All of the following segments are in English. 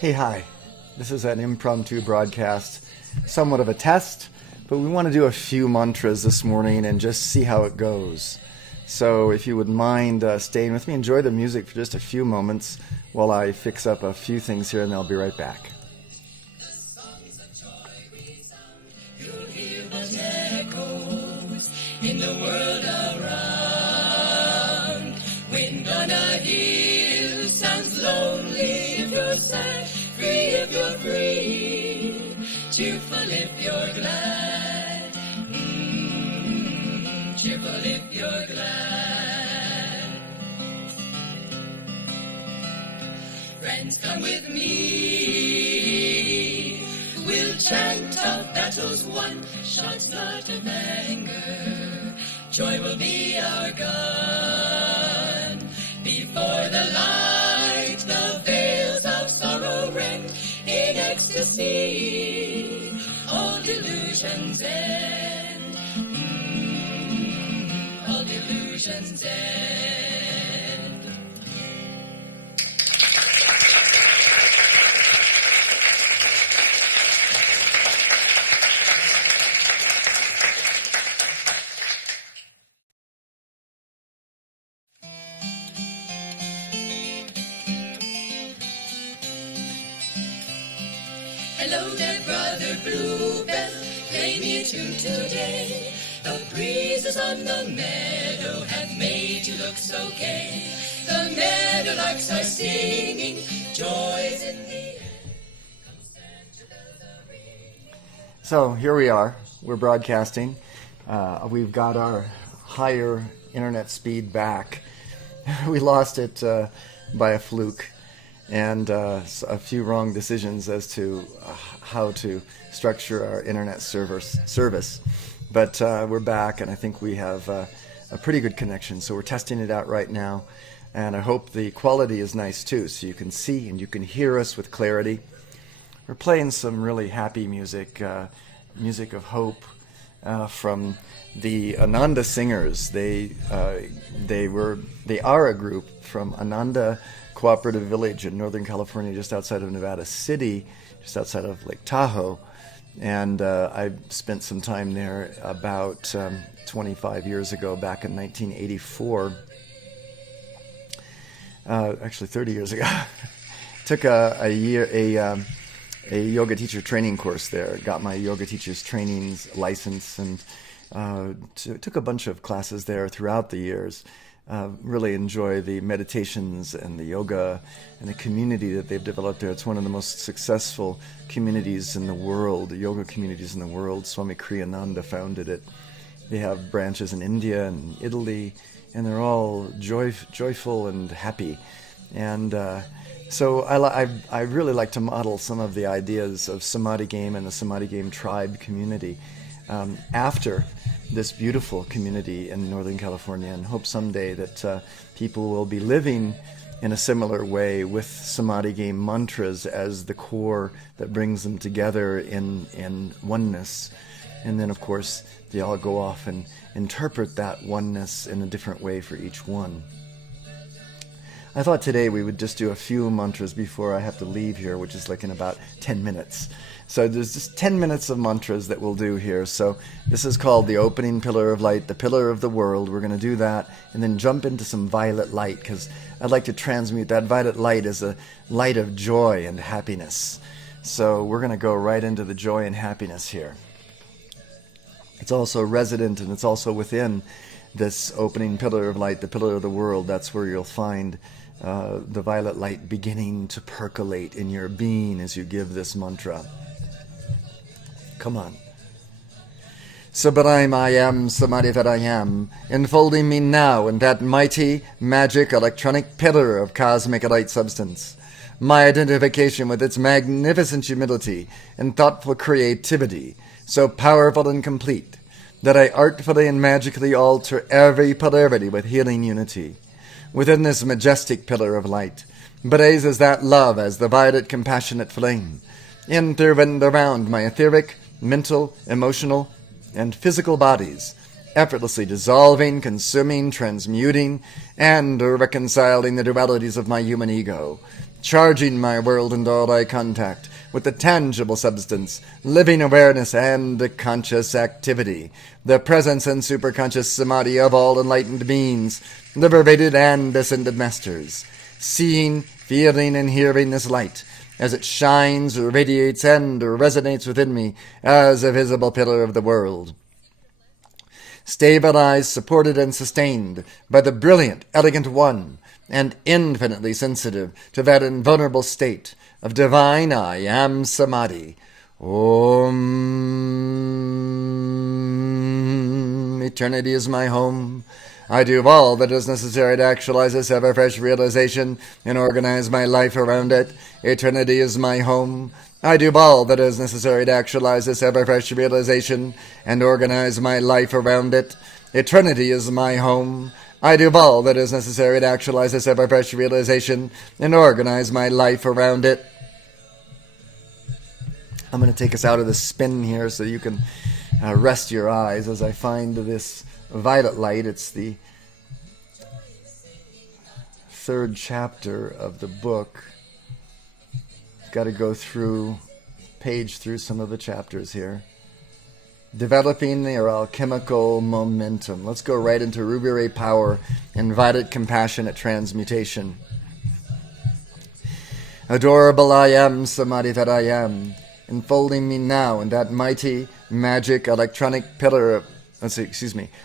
Hey, hi. This is an impromptu broadcast, somewhat of a test, but we want to do a few mantras this morning and just see how it goes. So if you would mind staying with me, enjoy the music for just a few moments while I fix up a few things here, and I'll be right back. In the world around, wind on a hill sounds lonely if you're sad, free if you're free, cheerful if you're glad, cheerful if you're glad. Friends, come with me, we'll chant out battles won, shots not of anger. Joy will be our gun. Before the light, the veils of sorrow rend. In ecstasy, all delusions end. All delusions end. Hello there, brother Bluebell, play me a tune today. The breezes on the meadow have made you look so gay. The meadowlarks are singing, joys in the air. Come stand together the ring. So here we are. We're broadcasting. We've got our higher internet speed back. We lost it by a fluke. And a few wrong decisions as to how to structure our internet service. But we're back, and I think we have a pretty good connection. So we're testing it out right now, and I hope the quality is nice too, so you can see and you can hear us with clarity. We're playing some really happy music, music of hope from the Ananda Singers. They are a group from Ananda Cooperative Village in Northern California, just outside of Nevada City, just outside of Lake Tahoe. And I spent some time there about 25 years ago, back in 1984. Actually, 30 years ago. Took a yoga teacher training course there. Got my yoga teacher's trainings license, and took a bunch of classes there throughout the years. Really enjoy the meditations and the yoga and the community that they've developed there. It's one of the most successful communities in the world, yoga communities in the world. Swami Kriyananda founded it. They have branches in India and Italy, and they're all joyful and happy. And so I really like to model some of the ideas of Samadhi Game and the Samadhi Game tribe community after this beautiful community in Northern California, and hope someday that people will be living in a similar way with Samadhi Game mantras as the core that brings them together in oneness. And then, of course, they all go off and interpret that oneness in a different way for each one. I thought today we would just do a few mantras before I have to leave here, which is like in about 10 minutes. So there's just 10 minutes of mantras that we'll do here. So this is called the opening pillar of light, the pillar of the world. We're going to do that and then jump into some violet light, because I'd like to transmute that violet light as a light of joy and happiness. So we're going to go right into the joy and happiness here. It's also resident, and it's also within this opening pillar of light, the pillar of the world. That's where you'll find the violet light beginning to percolate in your being as you give this mantra. Come on. Sublime I am, Samadhi that I am, enfolding me now in that mighty, magic, electronic pillar of cosmic light substance. My identification with its magnificent humility and thoughtful creativity, so powerful and complete, that I artfully and magically alter every polarity with healing unity. Within this majestic pillar of light blazes that love as the violet compassionate flame, in through and around my etheric, mental, emotional, and physical bodies, effortlessly dissolving, consuming, transmuting, and reconciling the dualities of my human ego, charging my world and all eye contact with the tangible substance, living awareness, and conscious activity, the presence and superconscious samadhi of all enlightened beings, liberated and ascended masters, seeing, feeling, and hearing this light as it shines, radiates, and resonates within me as a visible pillar of the world. Stabilized, supported, and sustained by the brilliant, elegant one, and infinitely sensitive to that invulnerable state of divine I Am Samadhi. Om. Eternity is my home. I do all that is necessary to actualize this ever-fresh realization and organize my life around it. Eternity is my home. I do all that is necessary to actualize this ever-fresh realization and organize my life around it. Eternity is my home. I do all that is necessary to actualize this ever-fresh realization and organize my life around it. I'm going to take us out of the spin here so you can rest your eyes as I find this violet light. It's the third chapter of the book. Got to go page through some of the chapters here. Developing your alchemical momentum. Let's go right into Ruby Ray Power and Violet Compassionate Transmutation. Adorable I Am Samadhi that I am, enfolding me now in that mighty, magic, electronic pillar of,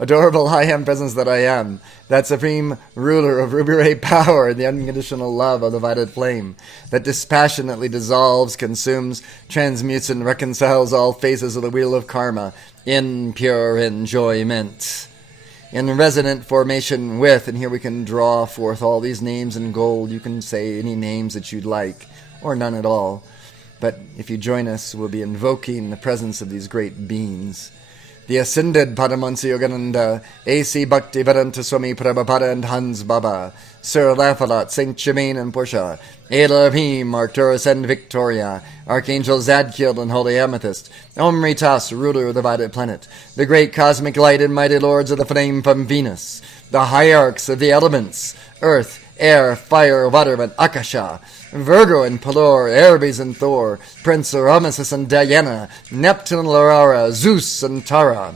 adorable I Am presence that I am, that supreme ruler of Ruby Ray Power and the unconditional love of the violet flame, that dispassionately dissolves, consumes, transmutes, and reconciles all phases of the wheel of karma in pure enjoyment. In resonant formation with, and here we can draw forth all these names in gold. You can say any names that you'd like, or none at all. But if you join us, we'll be invoking the presence of these great beings. The Ascended Paramahansa Yogananda, A.C. Bhaktivedanta Swami Prabhupada and Hans Baba, Sir Lafalat, Saint Germain and Portia, Elohim, Arcturus and Victoria, Archangel Zadkiel and Holy Amethyst, Omritas, ruler of the violet planet, the great cosmic light and mighty lords of the flame from Venus, the hierarchs of the elements, earth, air, fire, water, and Akasha, Virgo and Pelor, Erebes and Thor, Prince Rameses and Diana, Neptune and Laura, Zeus and Tara.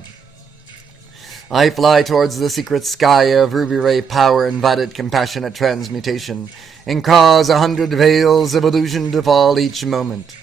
I fly towards the secret sky of Ruby Ray Power and Violet Compassionate Transmutation, and cause 100 veils of illusion to fall each moment.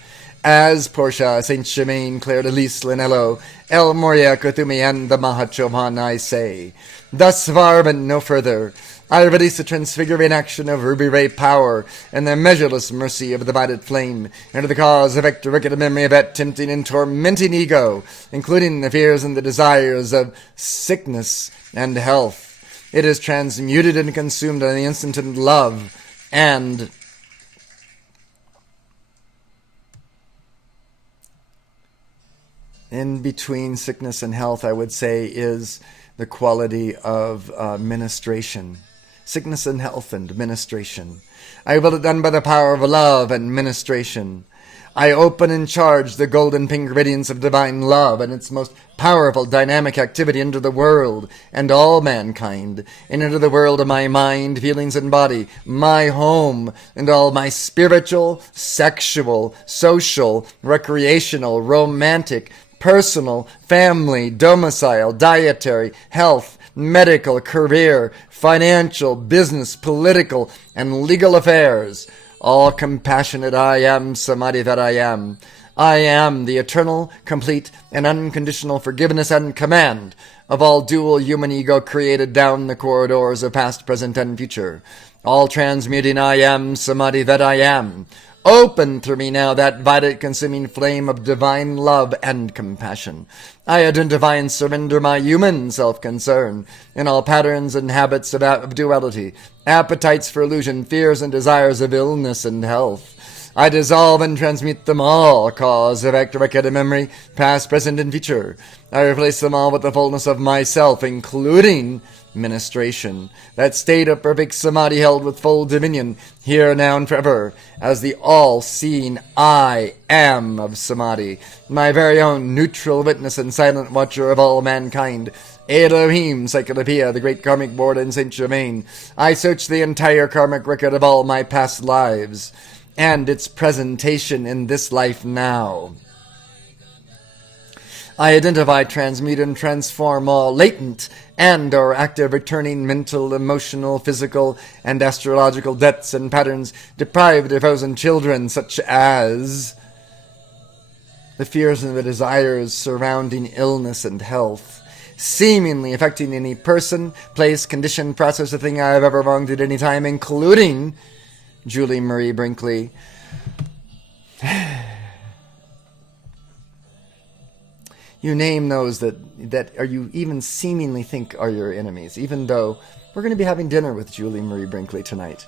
As Portia, Saint Germain, Claire de Lis, Linello, El Moria, Kuthumi, and the Mahachohan, I say, thus far but no further. I release the transfiguring action of Ruby Ray Power and the measureless mercy of the violet flame into the cause, effect, wicked memory of that tempting and tormenting ego, including the fears and the desires of sickness and health. It is transmuted and consumed in the instant in love and in between sickness and health, I would say, is the quality of ministration. Sickness and health and ministration. I will it done by the power of love and ministration. I open and charge the golden pink radiance of divine love and its most powerful dynamic activity into the world and all mankind, and into the world of my mind, feelings, and body, my home, and all my spiritual, sexual, social, recreational, romantic, personal, family, domicile, dietary, health, medical, career, financial, business, political, and legal affairs. All compassionate I Am Samadhi that I am. I am the eternal, complete, and unconditional forgiveness and command of all dual human ego created down the corridors of past, present, and future. All transmuting I Am Samadhi that I am. Open through me now that violet consuming flame of divine love and compassion. I identify and surrender my human self-concern in all patterns and habits of duality, appetites for illusion, fears and desires of illness and health. I dissolve and transmute them all, cause, effect, record, and memory, past, present, and future. I replace them all with the fullness of myself, including ministration, that state of perfect samadhi held with full dominion, here, now, and forever, as the all-seeing I Am of samadhi, my very own neutral witness and silent watcher of all mankind, Elohim, Cyclopedia, the great karmic board in Saint Germain. I search the entire karmic record of all my past lives and its presentation in this life now. I identify, transmute, and transform all latent and or active returning mental, emotional, physical, and astrological debts and patterns deprived of frozen children, such as the fears and the desires surrounding illness and health, seemingly affecting any person, place, condition, process, or thing I have ever wronged at any time, including Julie Marie Brinkley. You name those that are you even seemingly think are your enemies, even though we're going to be having dinner with Julie Marie Brinkley tonight.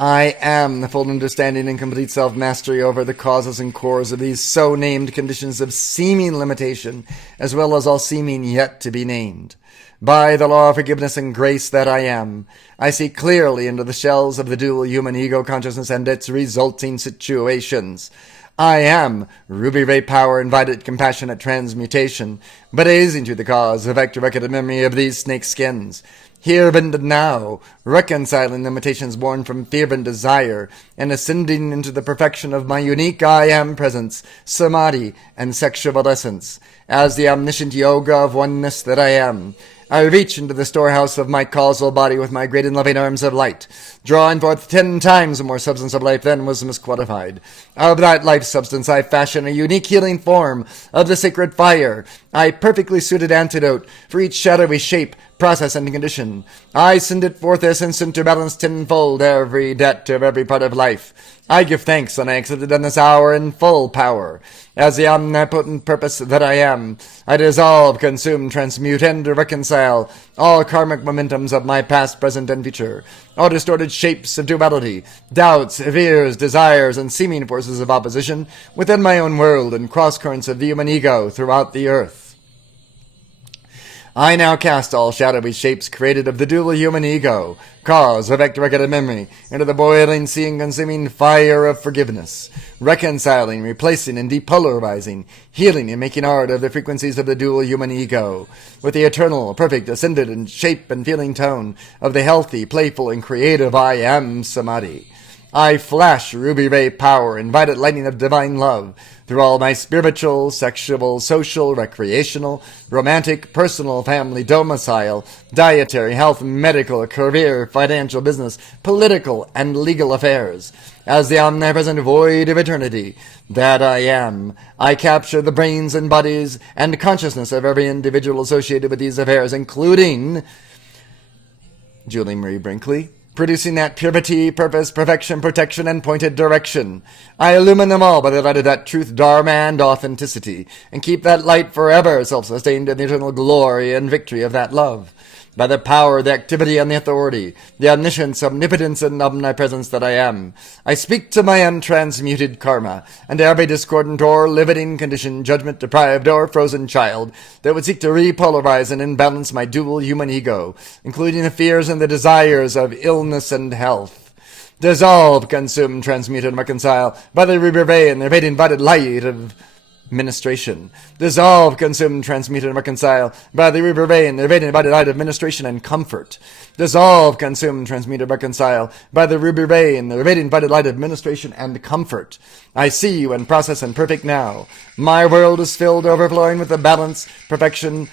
I am the full understanding and complete self-mastery over the causes and cores of these so-named conditions of seeming limitation, as well as all seeming yet to be named. By the law of forgiveness and grace that I am, I see clearly into the shells of the dual human ego consciousness and its resulting situations. I am Ruby Ray Power, invited compassionate transmutation, but azing to the cause, effect, record, memory of these snake skins. Here and now, reconciling limitations born from fear and desire, and ascending into the perfection of my unique I Am presence, samadhi, and sexual essence. As the omniscient yoga of oneness that I am, I reach into the storehouse of my causal body with my great and loving arms of light, drawing forth 10 times more substance of life than was misqualified. Of that life substance I fashion a unique healing form of the sacred fire, I perfectly suited antidote for each shadowy shape, process, and condition. I send it forth as instant to balance tenfold every debt of every part of life. I give thanks, and I accept it in this hour in full power. As the omnipotent purpose that I am, I dissolve, consume, transmute, and reconcile all karmic momentums of my past, present, and future, all distorted shapes of duality, doubts, fears, desires, and seeming forces of opposition within my own world and cross-currents of the human ego throughout the earth. I now cast all shadowy shapes created of the dual human ego, cause, effect, record, and memory, into the boiling, seeing, consuming fire of forgiveness, reconciling, replacing, and depolarizing, healing, and making art of the frequencies of the dual human ego, with the eternal, perfect, ascended, and shape and feeling tone of the healthy, playful, and creative I Am Samadhi. I flash Ruby Ray Power, invited lightning of divine love, through all my spiritual, sexual, social, recreational, romantic, personal, family, domicile, dietary, health, medical, career, financial, business, political, and legal affairs. As the omnipresent void of eternity that I am, I capture the brains and bodies and consciousness of every individual associated with these affairs, including Julie Marie Brinkley, producing that purity, purpose, perfection, protection, and pointed direction. I illumine them all by the light of that truth, dharma, and authenticity, and keep that light forever self-sustained in the eternal glory and victory of that love. By the power, the activity, and the authority, the omniscience, omnipotence, and omnipresence that I am, I speak to my untransmuted karma, and every discordant or limiting condition, judgment-deprived or frozen child that would seek to repolarize and imbalance my dual human ego, including the fears and the desires of illness and health. Dissolve, consume, transmute, and reconcile by the Ruby Ray and the invited light of ministration. Dissolve, consume, transmute, and reconcile by the Ruby Ray and the invited light of ministration and comfort. Dissolve, consume, transmute, and reconcile by the Ruby Ray and the invited light of ministration and comfort. I see you in process and perfect now. My world is filled overflowing with the balance, perfection,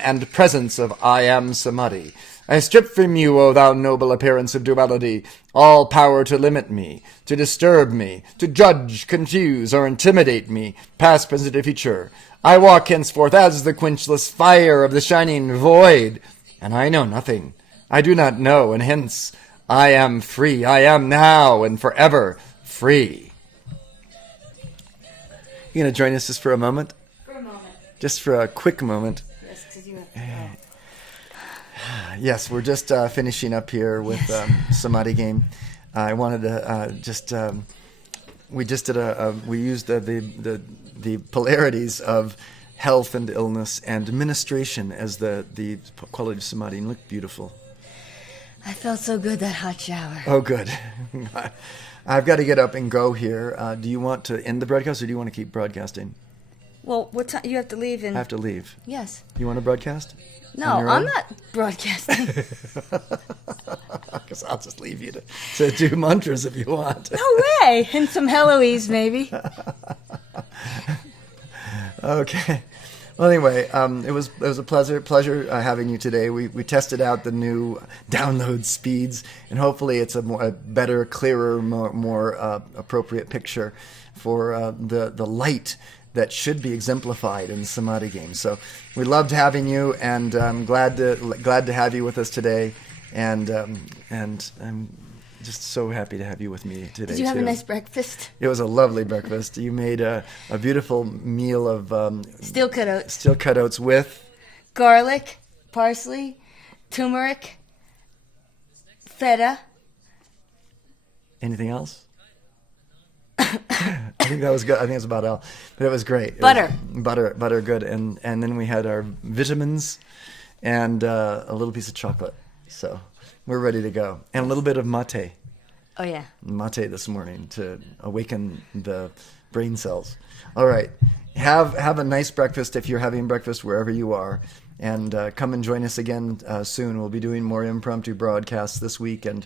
and presence of I Am Samadhi. I strip from you, O thou noble appearance of duality, all power to limit me, to disturb me, to judge, confuse, or intimidate me, past, present, or future. I walk henceforth as the quenchless fire of the shining void, and I know nothing. I do not know, and hence I am free. I am now and forever free. You going to join us just for a moment? For a moment. Just for a quick moment. Yes, because you have to go. Yes, we're just finishing up here with Samadhi game. I wanted to we used the polarities of health and illness and ministration as the quality of Samadhi, and looked beautiful. I felt so good that hot shower. Oh, good. I've got to get up and go here. Do you want to end the broadcast, or do you want to keep broadcasting? Well, what time you have to leave? I have to leave. Yes. You want to broadcast? No, I'm not broadcasting. Because I'll just leave you to do mantras if you want. No way. And some Heloise, maybe. Okay. Well, anyway, it was a pleasure having you today. We tested out the new download speeds, and hopefully it's a better, clearer, more appropriate picture for the light that should be exemplified in the Samadhi game. So we loved having you, and I'm glad to have you with us today, and I'm just so happy to have you with me today. Did you have too. a nice breakfast? It was a lovely breakfast. You made a beautiful meal of Steel cut oats. steel cut oats with Garlic, parsley, turmeric, feta. anything else? I think that was good. I think that's about all. But it was great. Butter. Butter, good. And then we had our vitamins and a little piece of chocolate. So we're ready to go. And a little bit of mate. Oh, yeah. Mate this morning to awaken the brain cells. All right. Have a nice breakfast if you're having breakfast wherever you are. And come and join us again soon. We'll be doing more impromptu broadcasts this week and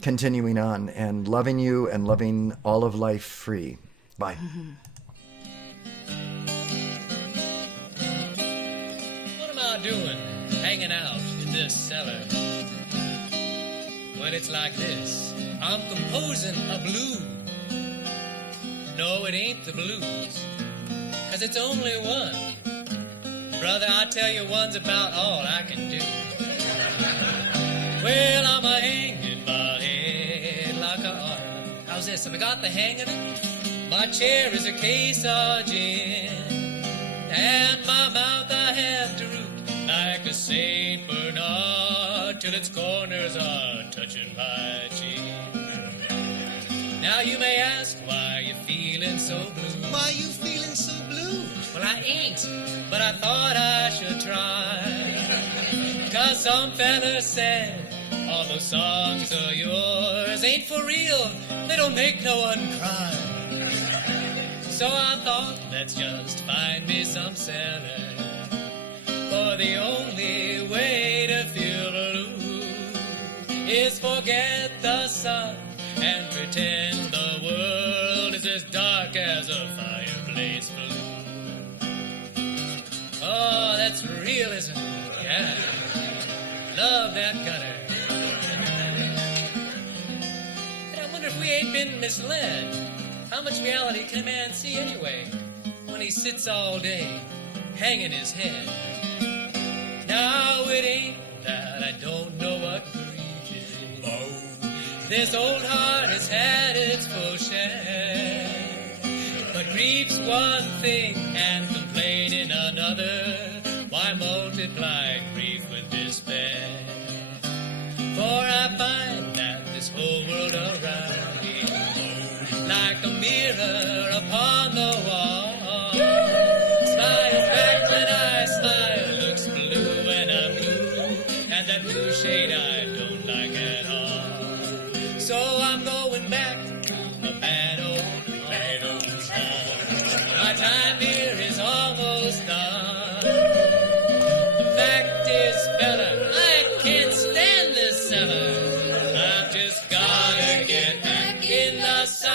continuing on and loving you and loving all of life free. Bye. What am I doing hanging out in this cellar? When it's like this, I'm composing a blues. No, it ain't the blues, 'cause it's only one. Brother, I tell you, one's about all I can do. Well, I'm a hanging my head like a otter. How's this? Have I got the hang of it? My chair is a case of gin, and my mouth I have to root like a Saint Bernard till its corners are touching my chin. Now you may ask why you feeling so blue. Why you feeling so blue? Well, I ain't, but I thought I should try. 'Cause some fella said all those songs of yours ain't for real. They don't make no one cry. So I thought, let's just find me some cellar. For the only way to feel blue is forget the sun and pretend the world is as dark as a fireplace blue. Oh, that's realism, yeah. Love that gutter. And I wonder if we ain't been misled. How much reality can a man see anyway when he sits all day hanging his head? Now it ain't that I don't know what grief is. Oh, this old heart has had its full share. But grief's one thing and complaining another. Why multiply grief with despair? For I find that this whole world around me, like a mirror upon the wall, smiles back when I smile, looks blue when I'm blue, and that blue shade I don't like at all. So I'm going back to a bad old song. My time here is almost done. The fact is, fella, I can't stand this cellar. I've just gotta get back in the sun.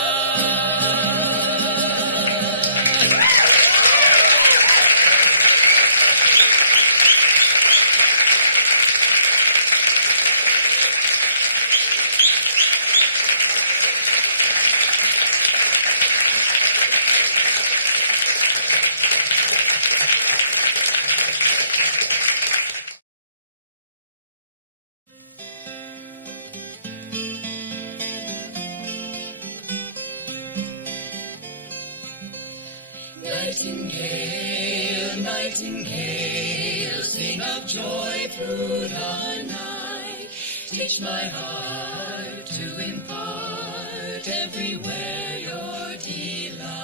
Nightingale, nightingale, sing of joy through the night. Teach my heart to impart everywhere your delight.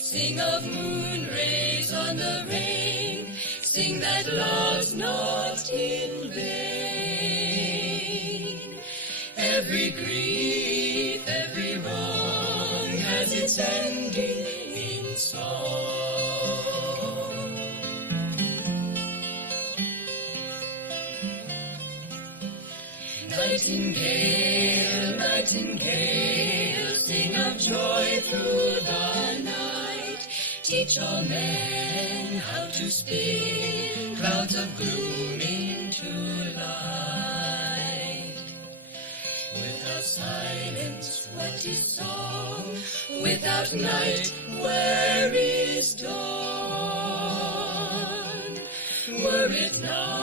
Sing of moon rays on the rain, sing that love's not in vain. Every grief, every wrong has its ending in song. Nightingale, nightingale, sing of joy through the night. Teach all men how to spin clouds of gloom into light. Without silence, what is song? Without night, where is dawn? Were it not